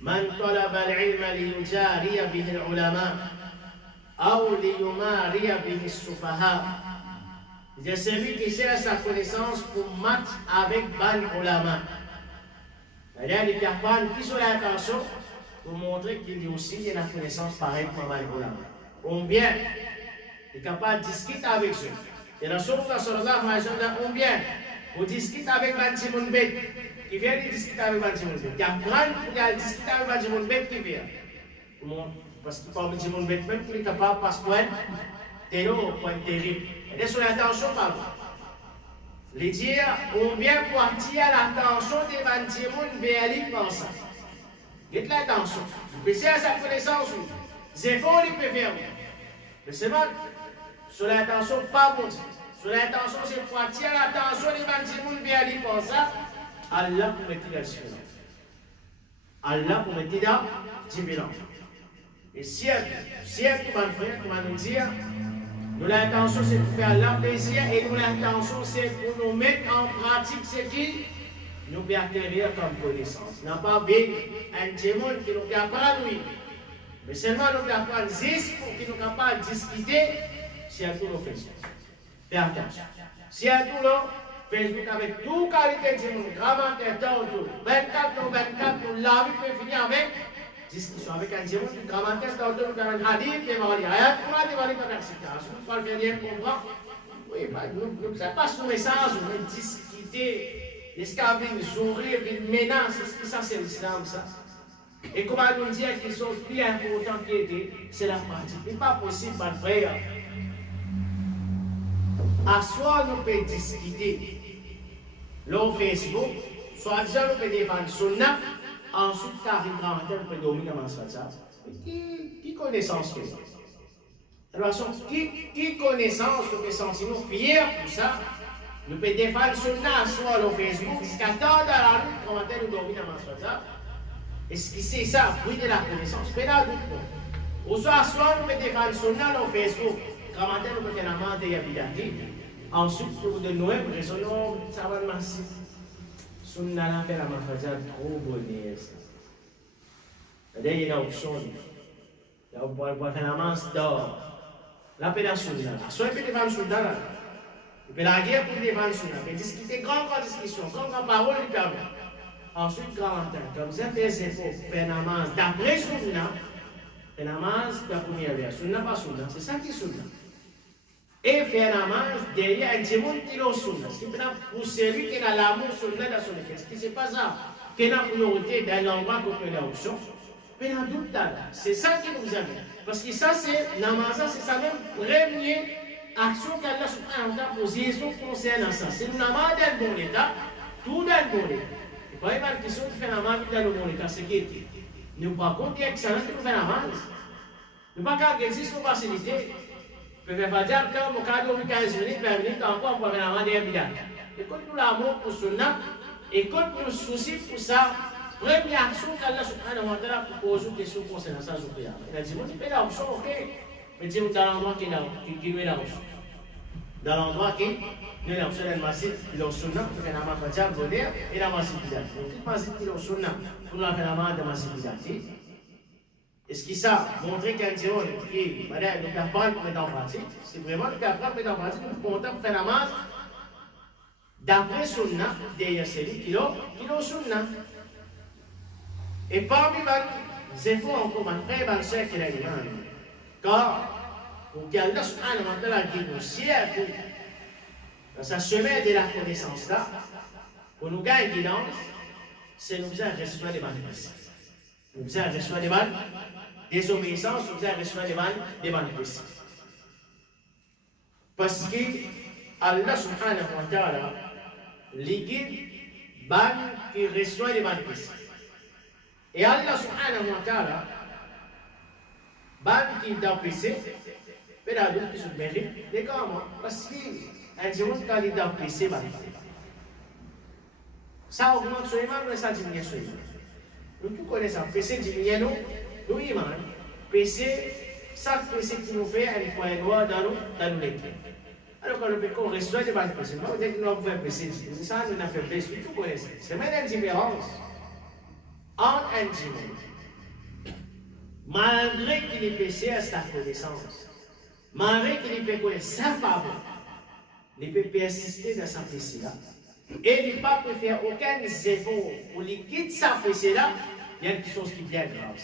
من طلب العلم ليجاري به العلماء أو ليماري به السفهاء. C'est celui qui cherche sa connaissance pour match avec ban ulama. C'est-à-dire qu'il apprend qui sont l'intention pour montrer qu'il y a aussi la connaissance pareille pour ban ulama. Ou bien, il est capable de discuter avec eux. Et Rasulullah sallallahu alayhi wa sallam, ou bien, vous discutez avec Ban Simon Bet. Qui vient discuter avec Benjamin Bet. Qui apprend pour discuter avec Benjamin Bet qui vient. Parce que par Benjamin Bet, même qu'il est capable de passer point terrible. Et sur l'intention, pardon. Les dire, on vient pour attirer l'attention de Benjamin vers lui par ça. Dites l'intention. Vous pouvez à sa connaissance, oui. C'est fort, il peut faire. Mais c'est bon. Sur l'intention, pas bon. Sur l'intention, c'est pour attirer l'attention de Benjamin vers lui par ça. Allah pour mettre la différence. Allah pour mettre la différence. Et si un frère, comment nous dire, nous l'intention c'est pour faire Allah plaisir et nous l'intention c'est pour nous mettre en pratique ce qui nous peut acquérir comme connaissance. N'a pas bien un démon qui nous peut apprendre, oui. Mais seulement nous peut apprendre juste pour qu'il nous capable de discuter si à tout nous fait ça. Fais attention. Si à tout nous Facebook avec toute qualité de monde, grammaire, tantôt, 24 pour 24, nous l'avons peut finir avec discussion avec un démon, grammaire, tantôt, nous avons un hadith, des mariés, ayat, pour la dévaler par la citation, pour le faire bien comprendre. Oui, nous ça passe nos messages, on va discuter, est-ce qu'il y avait une sourire, une menace, est-ce que ça c'est l'islam, ça? Et comment nous dire qu'ils sont plus importants qu'étaient, c'est la pratique. Ce n'est pas possible, mon frère. À soi, nous pouvons discuter. L'on Facebook, soit déjà nous pouvons défendre Sunna, ensuite, car il grand-mère, nous pouvons dominer dans ça. Qui connaissance fait ça? De toute façon, qui connaissance nous peut sentir nous fiers pour ça? Nous pouvons défendre Sunna, soit l'on Facebook, jusqu'à temps dans la rue, comment nous dominer dans ça. Est-ce que c'est ça, fruit de la connaissance? Pénal du coup. Ou soit nous pouvons défendre Sunna, l'on Facebook, comment nous pouvons faire la mente et l'habitude. Ensuite, pour de Noël, raisonnons, ça va massif. Sunna la fait la mafaja trop bonne. C'est-à-dire, il y a une option. Il y a pour faire la masse d'or. La paix de Sunna. Soit il peut défendre Sunna là. Il peut la guerre pour défendre Sunna. Il peut discuter grande discussion, grande parole, il permet. Ensuite, grand temps. Comme vous avez fait efforts pour faire la masse d'après Sunna, faire la masse de la première version. Sunna pas Sunna. C'est ça qui est Sunna. Et faire la marche derrière un démon qui est au sunna. Ce qui est pour celui qui a l'amour sunna dans son cœur. Ce qui n'est pas ça. Qui est la priorité d'un endroit qu'on peut l'option. Mais dans tout là, c'est ça qui nous amène. Parce que ça, c'est namaz, c'est sa même première action qu'Allah subhanahu wa ta'ala position concernant ça. C'est le namaz dans le bon état, tout dans le bon état. Et pas une question qui fait namaz dans le bon état. C'est qui est. Nous pas compter excellent qui nous fait namaz. Nous pas qu'à existe nos facilités. Peut faire dire que mon cadeau 15 minutes, 20 minutes, encore pour faire la main des bidons. Et quand nous l'amour pour Sunna, Et quand nous soucions pour ça, première action qu'Allah subhanahu wa ta'ala propose une question concernant ça, il a dit, tu fais la option, ok, mais dis-moi dans l'endroit qui est là, dans l'endroit qui est là, c'est le masjid, il est au sunnah, il fait la matin, et la masjid bid'ah. Donc, tout masjid qui est au sunnah, pour nous faire la main de masjid bid'ah. Est-ce qu'il ça montrer qu'un dion qui madame nous apprend pour mettre en pratique, c'est vraiment nous apprend pour mettre en pratique, nous comptons pour faire la masse d'après Sunna, derrière celui qui est Sunna. Et parmi les efforts encore, ma frère, ma soeur qui est l'imam, car pour qu'Allah subhanahu wa ta'ala dit nous siècle dans sa semaine de la connaissance là, pour nous gagner guidance, c'est nous faire recevoir des manifestations. Nous faire recevoir des balles. Désobéissance, vous avez reçu des manifestations. Parce que Allah subhanahu wa ta'ala, les guides, qui reçoit des manifestations. Et Allah subhanahu wa ta'ala, qui est empêché, mais là, d'autres qui se méritent, les gars, parce qu'un dimanche, quand il est empêché, ça augmente sur l'imam, mais ça diminue sur l'imam. Nous tous connaissons, péché diminue, nous. Oui, man. Péché, chaque péché qui nous fait, elle point droit dans nos lettres. Alors, quand le péché reçoit des balles péché, on dit que nous avons fait péché. Ça, nous avons fait péché. Tout connaissez. C'est même une différence entre un dimanche. Malgré qu'il est péché à sa connaissance, malgré qu'il est péché sa parole, il peut persister dans sa péché-là. Et il ne peut pas faire aucun effort pour lui quitter sa péché-là. Il y a quelque chose qui vient grave.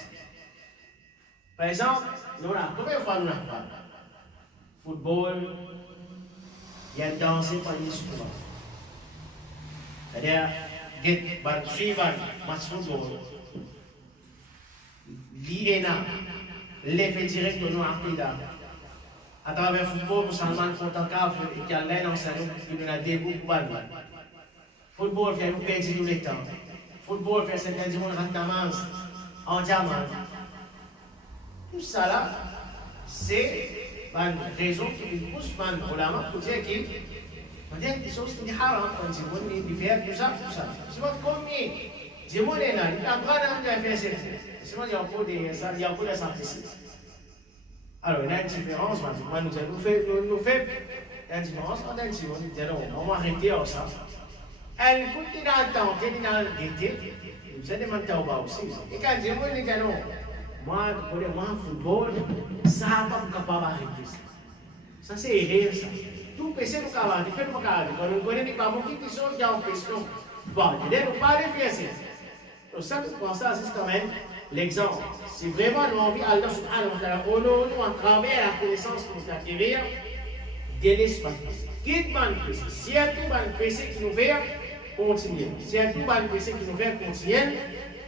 Par exemple, nous, la première fois, nous avons parlé football, il y a dansé par les souvent. C'est-à-dire, get suivant match football, l'INA, l'effet direct de nous appris là. À travers le football, Salman Kontankaf et Kallen enseigne qu'il nous a dégoût pour le football fait nous perdre tout le temps. Football fait certains du monde ratamans en diamant. Tout ça là, c'est une raison qui pousse pour la main pour dire qu'il y a des choses qui sont haram quand du monde il fait tout ça. C'est pas comme du monde est là, il a pas d'âme de faire ça. C'est pas il y a beaucoup de simplicité. Alors il y a une différence, nous fait une différence entre un petit monde, on va arrêter ça. Elle continue à tenter, à guetter. Vous avez demandé au bas aussi. Et quand je me dis non, moi, football, ça n'a pas capable d'arrêter ça. Ça, c'est erreur, ça. Tout PC, nous avons fait le cas. Quand nous connaissons pas beaucoup qui sont déjà en question. Bon, il ne faut pas les faire ça. Donc, ça, pour ça, c'est quand même l'exemple. Si vraiment nous avons envie, Allah subhanahu wa ta'ala, nous, à travers la connaissance que nous acquérir, délaisse pas. Quitte pas le PC. Si il y a tout le PC qui nous fait, continuer. Si un tout le péché qui nous fait continuer,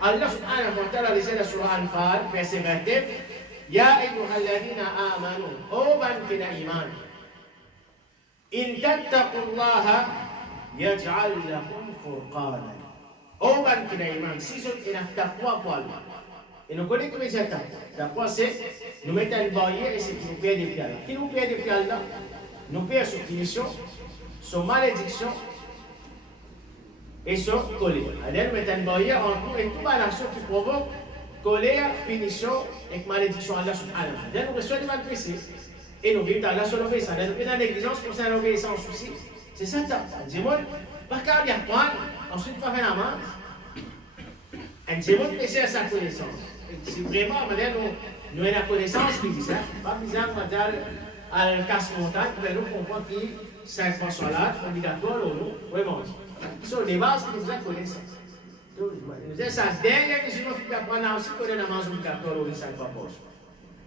Allah subhanahu wa ta'ala disait dans la surah Al-Anfal, verset 29, Ya ayyuhalladhina amanu, ô ban qui n'a iman, in tattaqullaha yaj'al lakum furqana. Ô ban qui n'a iman, si vous êtes taqwa pour Allah. Et nous connaissons que c'est taqwa. Taqwa c'est nous mettre une barrière et c'est qui nous perd des pieds. Qui nous perd des pieds Allah? Nous perd sur punition, sur malédiction, et sur colère. Elle met une barrière en tout et toute l'action qui provoque colère, punition et malédiction à Allah subhanahu wa ta'ala. Nous recevons des mal péchés et nous vivons dans la seule obéissance. Nous dans l'exigence pour ça l'obéissance aussi. C'est ça. Dis-moi, pas qu'à bien prendre, ensuite pas faire la main. Un dis-moi de péché à sa connaissance. Si vraiment, nous avons la connaissance qui dit ça, pas bizarre, à la casse-montagne, pour nous comprendre que 5 fois sur l'âge, obligatoire, nous, vraiment. Ce sont les bases que nous avons connaissance. Nous avons sa dernière mission qui apprend aussi qu'on a la masse obligatoire au 5 fois par jour.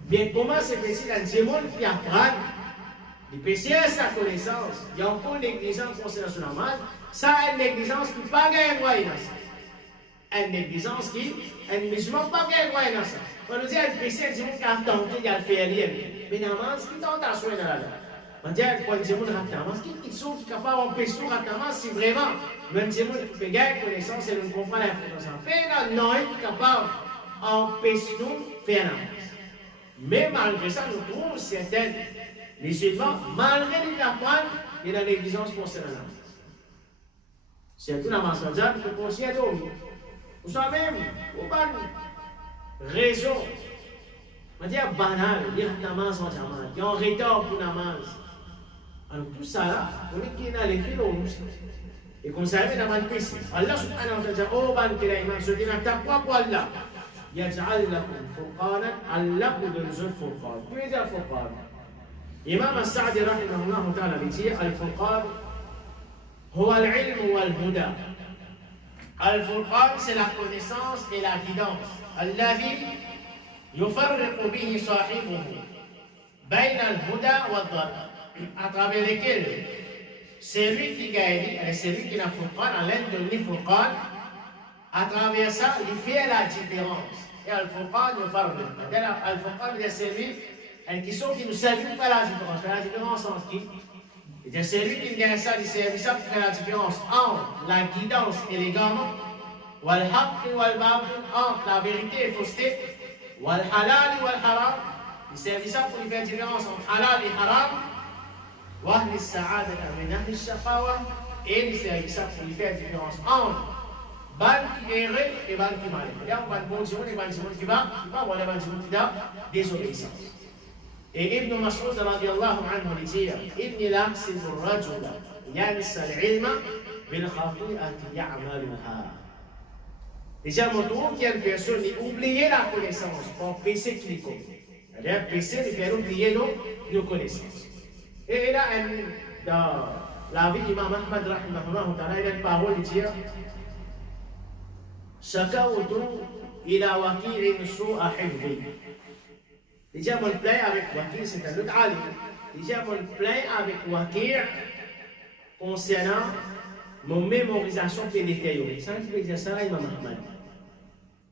Bien, comment c'est possible dans ce monde qui apprend les péchés à sa connaissance, il y a encore une négligence concernant son namaz, ça a une négligence qui n'a pas gagné droit dans ça. Une négligence qui, un musulman pas gagné droit dans ça. Quand nous disons un péché, il dit qu'il a tenté de faire rien. Mais namaz, qui tentation dans la loi. On dit quand Dieu nous ratamas, qui sont capables d'empêcher le ratamas si vraiment, même Dieu nous peut gagner connaissance et nous ne comprenons pas l'information. Faire non, il est capable d'empêcher nous de faire namaz. Mais malgré ça, nous trouvons certains musulmans, malgré les apprendre, il y a une négligence concernant la namaz. C'est tout la masse mondiale que vous pensez à dormir. Vous savez même, vous pas raison. On dit banal, lire la masse mondiale, il y a un retard pour la masse. Alors tout ça là, on est qui est dans les films. Et comme ça, il y a un PC. Allah subhanahu wa ta'ala, oh, ban que l'imam se dit, n'attends pas pour Allah. يجعل لكم فرقانا علقوا بالزل فرقان. ماذا الفرقان؟ إمام السعدي رحمه الله تعالى بيجي الفرقان هو العلم والهدى. الفرقان c'est la connaissance et la guidance. الذي يفرق به صاحبه بين الهدى والضلال. À travers lesquels c'est lui qui gagne, c'est lui qui n'a Furqan, à l'aide de l'Furqan, à travers ça, il fait la différence. Et Al-Furqan nous parle. Al-Furqan, c'est lui qui nous sert pour faire la différence. Faire la différence entre qui? C'est lui qui gagne ça, il sert ça pour faire la différence entre la guidance et l'égarement, wal-haqq wal-batil, entre la vérité et la fausseté, wal-halal wal-haram, il sert ça pour faire la différence entre halal et haram. وأهل السعادة من أهل الشقاوة et il s'agit ça pour lui faire la différence entre ban qui est vrai et ban qui est mal. Il y a un bon Simon et ban Simon qui va voir le ban Simon qui a désobéissance. Et Ibn Mas'ud radiallahu anhu dit إني لأحسب الرجل ينسى العلم بالخطيئة يعملها. Déjà, mon tour, qu'il y a une personne qui oublie la connaissance pour péché qu'il commet. C'est-à-dire, péché, il fait oublier nos connaissances. Et là, dans la vie d'Imam Ahmad, il y a une parole qui dit Shakawtu ila waki'in su'a hifzi. Déjà, mon plaint avec Waki', c'est un autre alim. Déjà, mon plaint avec Waki' concernant mon mémorisation pénétrée. Ça, qui veut dire ça, Imam Ahmad.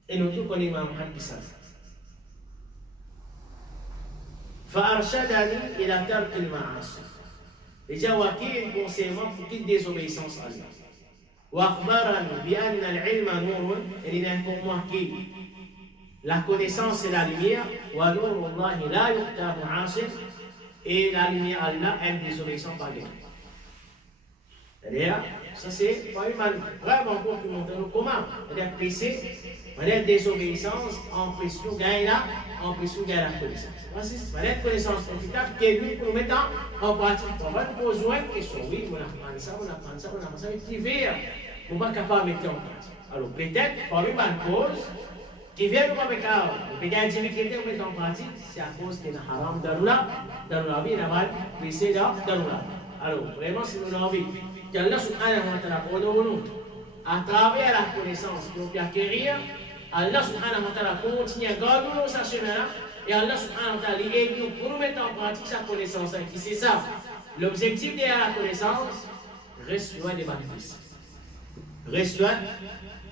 Et nous tous connaissons Imam Ahmad qui ça. فأرشدني إلى ترك المعاصي. Déjà, Waki' conseillement pour toute désobéissance à Allah. وأخبرني بأن العلم نور. Il informe moi que la connaissance c'est la lumière. ونور الله لا يؤتاه عاصٍ. Et la lumière Allah aime désobéissant par Dieu. C'est-à-dire, ça c'est vraiment pour nous montrer comment. C'est-à-dire, péché, c'est-à-dire désobéissance, empêche nous gagner là, empêche nous gagner la connaissance. C'est-à-dire connaissance profitable qui est lui pour nous mettre en pratique. On va nous poser une question. Oui, on apprend ça, on apprend ça, on apprend ça, mais qui vient, on ne va pas capable de mettre en pratique. Alors peut-être, par une bonne cause, qui vient nous avec un, on peut gagner une difficulté à mettre en pratique, c'est à cause qu'il y a un haram dans la vie, il y a mal, péché dans la vie. Alors, vraiment, si nous avons envie, qu'Allah subhanahu wa ta'ala pardonne-nous à travers la connaissance que nous pouvons acquérir, Allah subhanahu wa ta'ala continue à garder nos chemin-là, et Allah subhanahu wa ta'ala aide nous pour nous mettre en pratique sa connaissance. Qui c'est ça? L'objectif derrière la connaissance, reste loin des bénéfices. Reste loin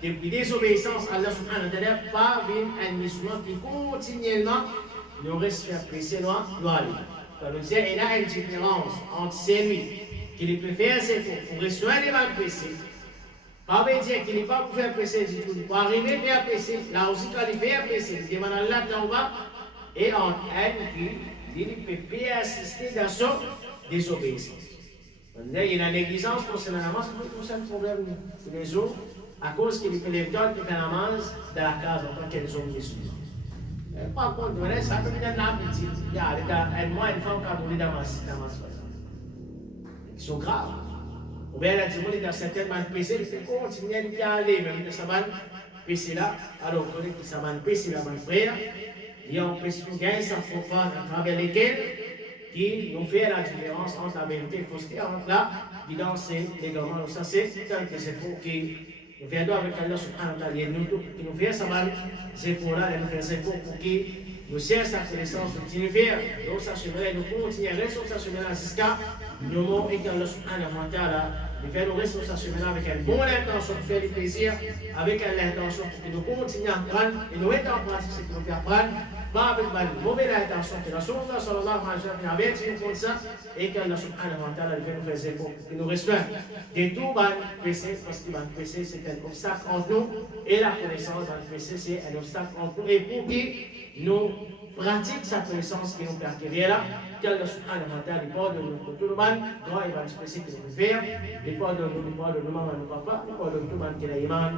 des désobéissances. Allah subhanahu wa ta'ala par une musulman qui continuellement nous reste faire presser loin aller. Comme nous disons, il y a une différence entre celui qui peut faire ses faux pour rester loin des bénéfices. Pas veut dire qu'il n'est pas pour faire presser du tout. Pour arriver à faire presser, là aussi quand il fait presser, il demande à Allah d'en bas. Et en elle qui ne peut pas assister dans son désobéissance. Il y a une négligence concernant la namaz, c'est un problème pour les autres, à cause qu'il fait les temps qui fait la namaz dans la case en tant qu'elles ont musulmans. Par contre, ça peut être un petit. Il y a un mois, une femme qui a voulu namaz, ils sont graves. Ou bien, elle a dit, dans certaines man PC, il continue à aller, même dans sa man PC là, alors on connaît que sa man PC là, mon frère. Il y a une question gain sans Furqan à travers lesquels qui nous fait la différence entre la vérité et la fausseté, entre la guidance et l'égarement. Ça c'est tant que c'est faux qui nous viendons avec Allah subhanahu wa ta'ala, nous qui nous fait ça mal, c'est pour là, nous fait c'est faux pour qui nous sert sa connaissance, nous nous fait, nous sa chemin, nous continuons à rester sur sa chemin jusqu'à nous montrer et qu'Allah subhanahu wa ta'ala nous fait nous rester sur sa chemin avec une bonne intention de faire du plaisir, avec l'intention pour que nous continuions à apprendre et nous mettons en pratique ce que nous apprenons. Pas avec une mauvaise intention que Rasulullah sallallahu alayhi wa sallam avait dit comme ça et qu'Allah subhanahu wa ta'ala veut nous faire zéro pour que nous restions des tout ban péché parce que ban péché c'est un obstacle entre nous et la connaissance ban péché c'est un obstacle entre nous et pour que nous pratiquions sa connaissance que nous peut acquérir là qu'Allah subhanahu wa ta'ala pardonne nous tout le monde, doit il va expresser que nous faire, il pardonne nous maman, nous papa, il pardonne tout le monde qui a iman,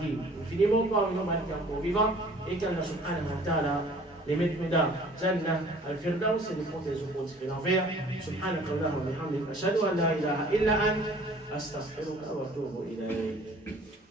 qui finiment par nous man qui est encore vivant, et qu'Allah subhanahu wa ta'ala les mette dans Jannah al-Firdaus et les portes des opportunités de l'enfer. Subhanaka Allahumma wa bihamdika ashhadu an la ilaha illa anta astaghfiruka wa atubu ilayk.